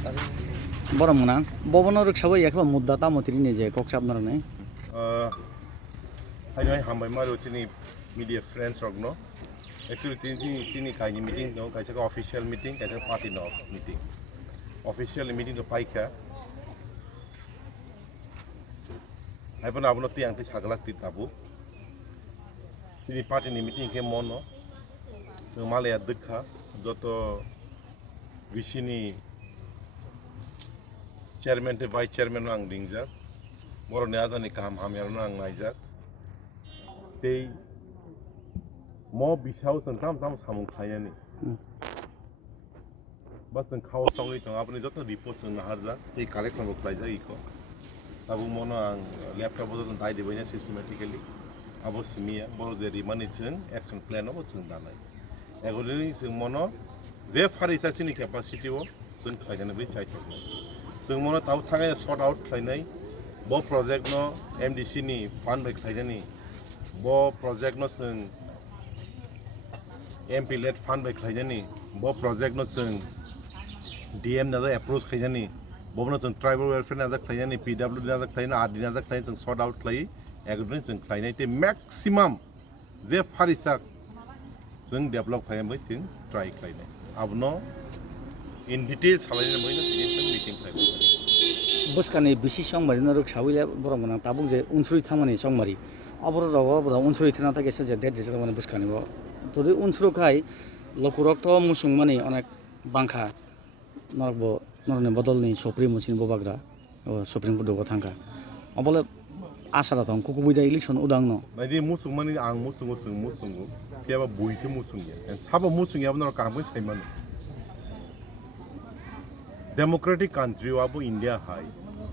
Borang menang. Bobonor Rwksaowi yakba mudda tamotiri ni je Kokchap narane. I hambai maru chini media friends rogno. Actually chini kaini meeting no kaisa official meeting kaisa party no meeting. Official meeting to paika. Ai pun abno tiang ti sagalak ti tabu. Chini party ni meeting ke mono. So malaya dukha joto visini chairman te vice chairman ang dingjak. Moro neaza ni kaham hamyar ang naijak. Tei mo bisau sam samung khayani. Bas ang khaw songi tong apni joto report sang naharja tei collection bo khlai jai ko. Tabu mono ang laptop bo ton dai debanya systematically. Abo simia boro je rimani chung action plan bo chung danai. Egolini sing mono je farisa chini capacity bo chung khaijana bi chai thok. Sing mono tau thangai sort out khlainai bo project no MDC ni fund bai khlaijani. Bo project no sing MP led fund bai khlaijani. Bo project no sing DM na approach khlaijani. Bo no sing tribal welfare na khlaijani PW na khlaijani RD na khlaijani sing sort out khlai egolini sing khlainai te maximum je farisa जों develop खालामबाय जों try खालामनाय आबनो in details खालामनाय मोइनो जों meeting खालामनाय Buskani bisi songmari no Rwksaowi le borang menang tabuk je unsuri thamani songmari aboro rawa bora unsuri thana ta gese je det je mane buskani bo todi unsuru khai lokurok to musung mani onek bangkha norbo norne bodolni supreme musin bo bagra supreme bodo go thangka abole asara tong kukubuida election udang no baidi musung mani ang musung piaba buise musung ya and sabo musung ya bno ka bo saiman democratic country abo India high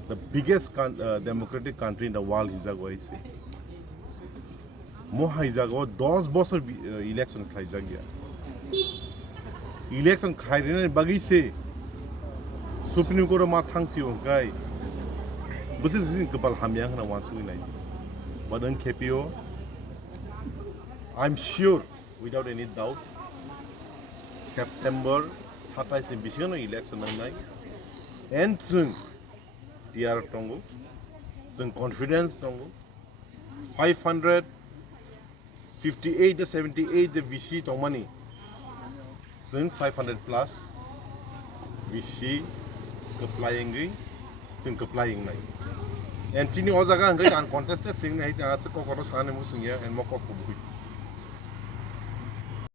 the biggest democratic country in the world is that way say mo haijago 10 বছর election khaijak ya election khairene bagi se supreme court ma thangsi onkai busi sin kepal hamya hana wansui nai badan KPO I'm sure without any doubt September 27 bisino election nai and soon DR tongo soon confidence tongo 558 to 78 the VC tongmani soon 500 plus VC applying soon applying nai and chini ojaga ngai uncontested sing nai ja sa ko ko sa ne musung ya and mo ko